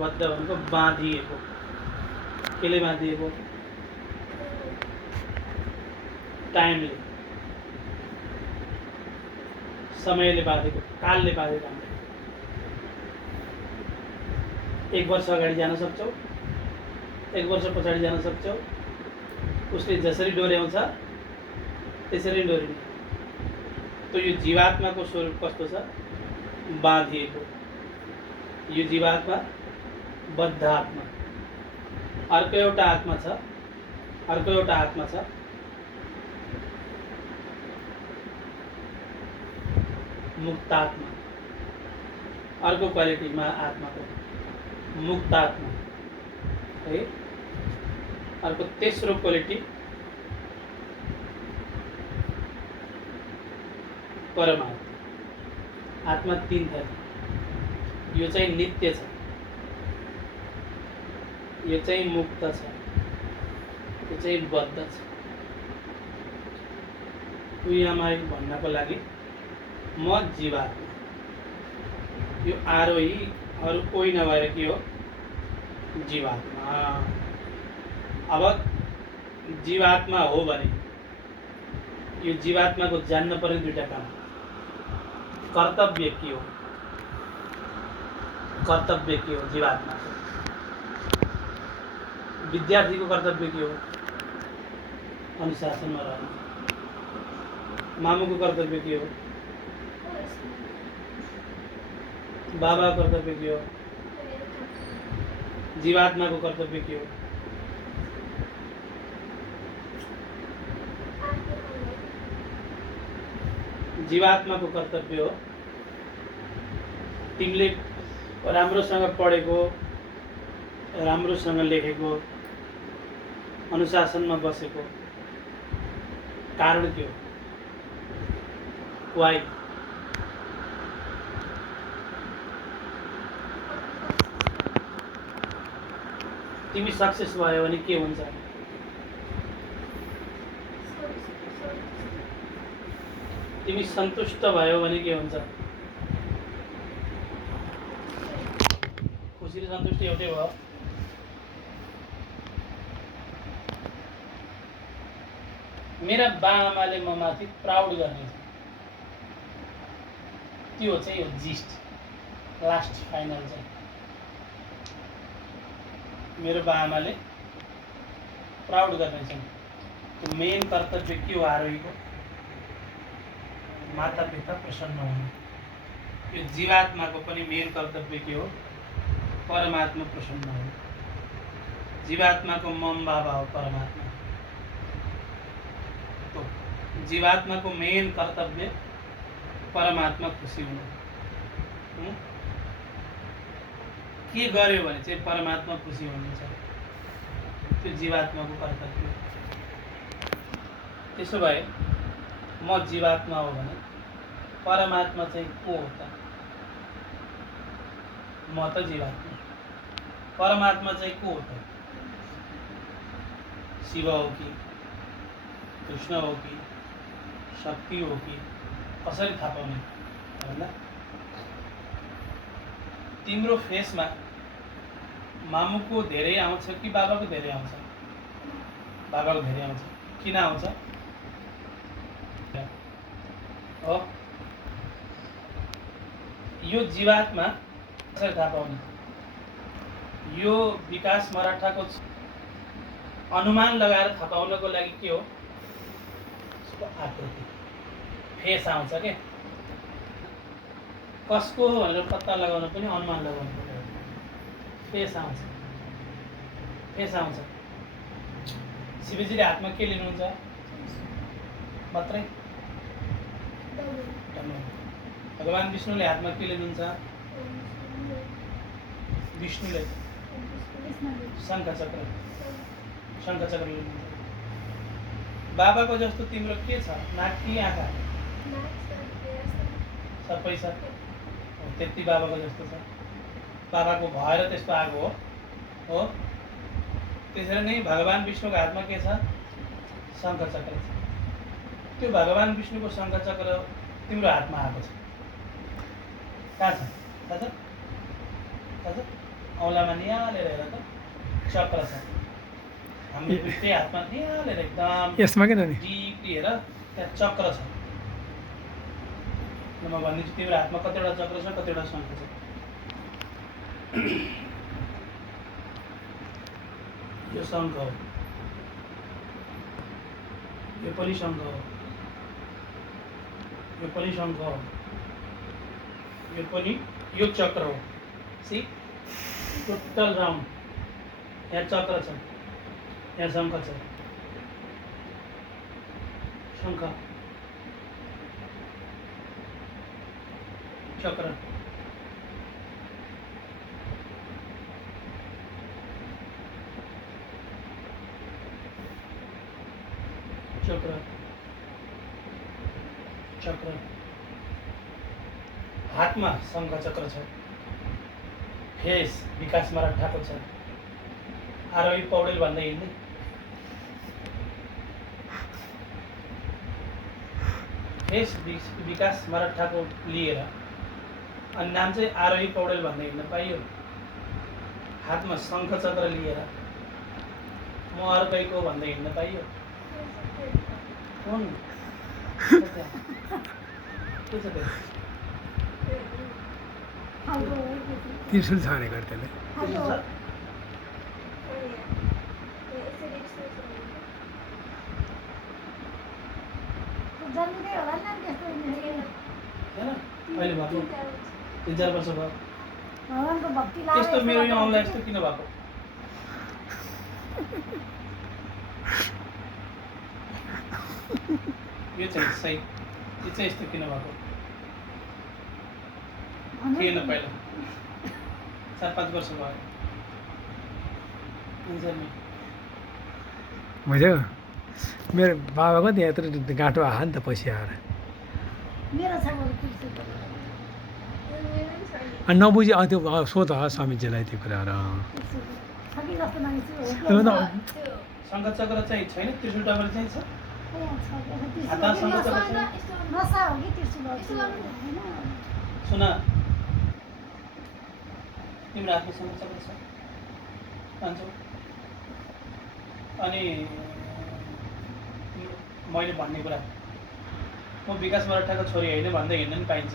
बद्ध भनेको बाँधिएको। केले बाँधिएको? टाइमले, समयले बाँधेको, कालले बाँधेको। 1 वर्ष अगाडि जान सक्छौ, 1 वर्ष पछाडि जान सक्छौ। उसले जसरी डोर्याउँछ त्यसरी डोरिने। त यो जीवात्माको स्वरूप कस्तो छ? बाँधिएको। यो जीवात्मा बद्ध आत्मा। अर्को एउटा आत्मा छ, अर्को एउटा आत्मा छ मुक्तात्मा। अर्को क्वालिटीमा आत्माको मुक्तात्मा है। अर्को तेस्रो क्वालिटी परमात्मा। आत्मा 3 थरी। यो चाहिँ नित्य छ, यो चाहिँ मुक्त छ, यो चाहिँ बद्ध छ। उयामाई भन्नको लागि म जीवात्मा। यो आरोही अरू कोही नभएर के हो? जीवात्मा। अब जीवात्मा हो भने यो जीवात्माको जान्न पर्ने 2टा काम। कर्तव्य के हो? कर्तव्य के हो जीवात्माको? विद्यार्थीको कर्तव्य के हो? अनुशासनमा रहनु। मामुको कर्तव्य के हो? बाबाको कर्तव्य के हो? जीवात्माको कर्तव्य के हो? जीवात्माको कर्तव्य हो तिमीले राम्रोसँग पढेको, राम्रोसँग लेखेको, अनुशासनमा बसेको कारण के हो? वाइ? तिमी सक्सेस भयो भने के हुन्छ? तिमी सन्तुष्ट भयो भने के हुन्छ? खुसी र सन्तुष्टि एउटै भयो? मेरा बाआमाले म माथि प्राउड गर्ने छ, त्यो चाहिँ हो जिस्ट। लास्ट फाइनल चाहिँ मेरो बाआमाले प्राउड गर्ने छन्। त्यो मेन कर्तव्य के हो आरोहीको? माता पिता प्रसन्न हुनु। यो जीवात्माको पनि मेन कर्तव्य के हो? परमात्मा प्रसन्न हुनु। जीवात्माको मम बाबा हो परमात्मा। तो जीवात्माको मेन कर्तव्य परमात्मा खुसी हुनु। के गर्यो भने चाहिँ परमात्मा खुसी हुनुहुन्छ, त्यो जीवात्माको कर्तव्य। त्यसो भए म जीवात्मा हो भने परमात्मा चाहिँ को हो त? म त जीवात्मा। परमात्मा चाहिँ को हो त? शिव हो कि कृष्ण हो कि शक्ति हो कि? कसरी थाहा पाउने भन्दा तिम्रो फेसमा मामुको धेरै आउँछ कि बाबाको धेरै आउँछ? बाबाको धेरै आउँछ। किन आउँछ? हो यो जीवात्मा कसरी थाहा पाउने? यो विकास मराठाको अनुमान लगाएर थाहा पाउनको लागि के हो? उसको आकृति, फेस आउँछ के? कसको हो भनेर पत्ता लगाउन पनि अनुमान लगाउनु पर्यो। फेस आउँछ, फेस आउँछ। शिवजीले हातमा के लिनुहुन्छ? मात्रै? भगवान विष्णुले हातमा के लिनुहुन्छ? विष्णुले शङ्खचक्र, शङ्खचक्र लिनुहुन्छ। बाबाको जस्तो तिम्रो के छ? नाक कि आँखा? सबै छ। त्यति बाबाको जस्तो छ। बाबाको भएर त्यस्तो आएको हो। त्यसरी नै भगवान विष्णुको हातमा के छ? शङ्खचक्र छ। त्यो भगवान विष्णुको शङ्खचक्र तिम्रो हातमा आएको छ। कहाँ छ? थाहा छ? थाहा छ? औँलामा निहालेर हेर त चक्र छ हाम्रो उल्टै हातमा निहालेर एकदम यसमा किन नि डिपली हेर त्यहाँ चक्र छ ल म भनिदिन्छु तिम्रो हातमा कतिवटा चक्र छ कतिवटा शङ्ख छ यो शङ्ख हो यो पनि शङ्ख हो यो पनि शङ्ख हो यो पनि यो चक्र हो सी टोटल राउन्ड यहाँ चक्र छ यहाँ शङ्ख छ शङ्ख चक्र चक्र चक्र हातमा शङ्ख चक्र छ फेस विकास मराठाको छ आरोही पौडेल भन्दै हिँड्ने फेस विकास मराठाको लिएर अनि नाम चाहिँ आरोही पौडेल भन्दै हिँड्न पाइयो हातमा शङ्ख चक्र लिएर म अर्कैको भन्दै हिँड्न पाइयो कुन के छ त्यहाँ त्रिशूल छ अरे गर्दैले त्यसो छ होइन अहिले भएको 3-4 वर्ष भयो त्यस्तो मेरो यो औँला यस्तो किन भएको यो चाहिँ सही यो चाहिँ यस्तो किन भएको थिएन पहिला 4-5 वर्ष भयो आन्सर नि बुझ्यो मेरो बाबाको त्यहाँ यत्रो गाँठो आयो नि त पछि आएर अनि नबुझी त्यो सोध स्वामीजीलाई त्यो कुराहरू शङ्ख चक्र चाहिँ छैन त्रिशुल डबल चाहिँ छ हातमा शङ्ख चक्र छैन सुन तिम्रो हातमा शङ्ख चक्र छ भन्छौ अनि मैले भन्ने कुरा म विकास मराठाको छोरी होइन भन्दै हिँड्न नि पाइन्छ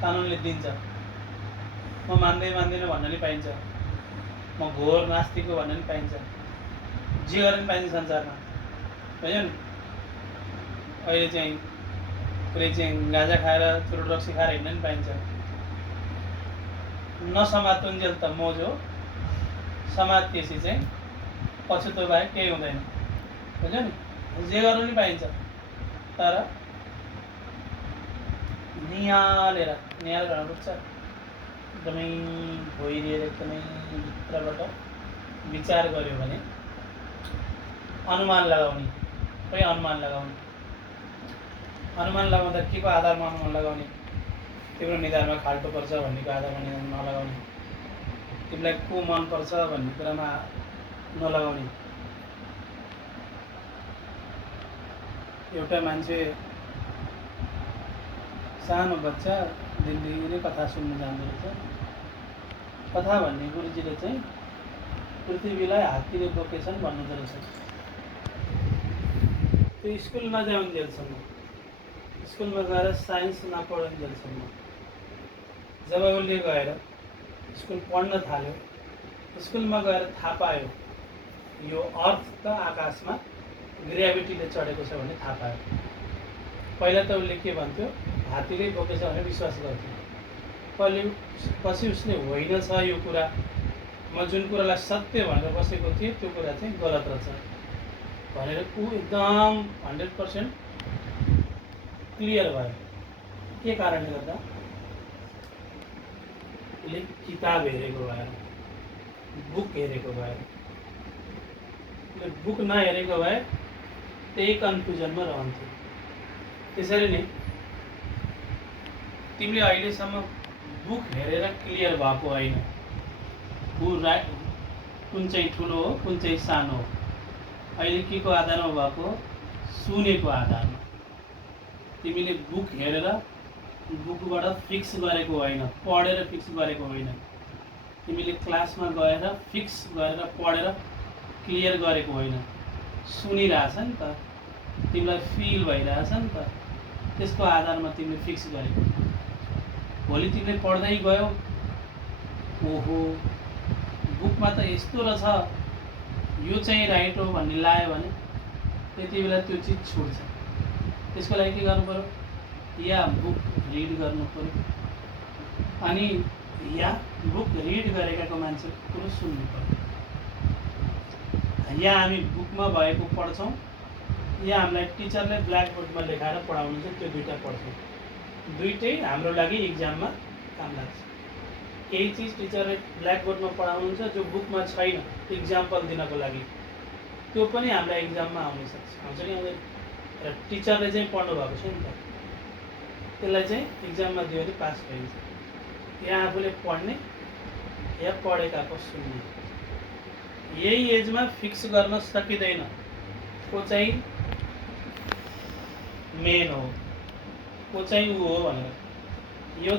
कानुनले दिन्छ म मान्दैन भन्न नि पाइन्छ म घोर नास्तिक हो भन्न नि पाइन्छ जे गरेर पनि पाइन्छ संसारमा बुझ्यो नि अहिले चाहिँ पुरै चाहिँ गाँजा खाएर चुरोट रक्सी खाएर हिँड्न नि पाइन्छ नसमातुन्जेल त मोज हो समातेपछि चाहिँ पछुतो बाहेक केही हुँदैन बुझ्यो नि जे गर्नु नि पाइन्छ तर निहालेर गर्नुपर्छ एकदमै भइदिएर एकदमै भित्रबाट विचार गर्यो भने अनुमान लगाउने खै अनुमान लगाउने अनुमान लगाउँदा के को आधारमा अनुमान लगाउने तिम्रो निधारमा खाल्टो पर्छ भन्नेको आधारमा निधान नलगाउने तिमीलाई को मन पर्छ भन्ने कुरामा नलगाउने एउटा मान्छे सानो बच्चा दिल्ली कथा सुन्नु जाँदो रहेछ कथा भन्ने गुरुजीले चाहिँ पृथ्वीलाई हात्तीले बोकेछन् भन्नुहुँदो रहेछ त्यो स्कुल नजाउन्जेलसम्म स्कुलमा गएर साइन्स नपढुन्जेलसम्म जब उसले गएर स्कुल पढ्न थाल्यो स्कुलमा गएर थाहा पायो यो अर्थ त आकाशमा ग्रेभिटीले चढेको छ भन्ने थाहा पायो पहिला त उसले के भन्थ्यो हात्तीले बोकेछ भनेर विश्वास गर्थ्यो पछि उसले होइन छ यो कुरा म जुन कुरालाई सत्य भनेर बसेको थिएँ त्यो कुरा चाहिँ गलत रहेछ भनेर ऊ एकदम 100% क्लियर भयो के कारणले गर्दा उसले किताब हेरेको भएर बुक हेरेको भएर बुक नहेरेको भए त्यही कन्फ्युजनमा रहन्थ्यो त्यसरी नै तिमीले अहिलेसम्म बुक हेरेर क्लियर भएको होइन कुन चाहिँ ठुलो हो कुन चाहिँ सानो हो अहिले के को आधारमा भएको सुनेको आधारमा तिमीले बुक हेरेर बुकबाट फिक्स गरेको होइन पढेर फिक्स गरेको होइन तिमीले क्लासमा गएर फिक्स गरेर पढेर क्लियर गरेको होइन, सुनिरहेछ नि त, तिमीलाई फिल भइरहेछ नि त, त्यसको आधारमा तिमीले फिक्स गरेको। भोलि तिमीले पढ्दै गयौ, ओहो बुकमा त यस्तो रहेछ, यो चाहिँ राइट हो भन्ने लाग्यो भने त्यति बेला त्यो चिज छुट्छ। त्यसको लागि के गर्नु पऱ्यो, या बुक रिड गर्नु पऱ्यो, अनि या बुक रिड गरेकाको मान्छेको कुरो सुन्नु पऱ्यो। या हामी बुकमा भएको पढ्छौँ, या हामीलाई टिचरले ब्ल्याकबोर्डमा लेखाएर पढाउनुहुन्छ, त्यो दुईवटा पढ्छौँ। दुइटै हाम्रो लागि इक्जाममा काम लाग्छ। केही चिज टिचरले ब्ल्याकबोर्डमा पढाउनुहुन्छ जो बुकमा छैन इक्जाम्पल दिनको लागि, त्यो पनि हामीलाई इक्जाममा आउन सक्छ, आउँछ कि आउँदैन। र टिचरले चाहिँ पढ्नु भएको छ नि त, त्यसलाई चाहिँ इक्जाममा दियो भने पास भइन्छ। या आफूले पढ्ने या पढेकाको सुन्ने। यही एजमा फिक्स गर्न सकिँदैन को चाहिँ मेन हो, को चाहिँ ऊ हो भनेर। यो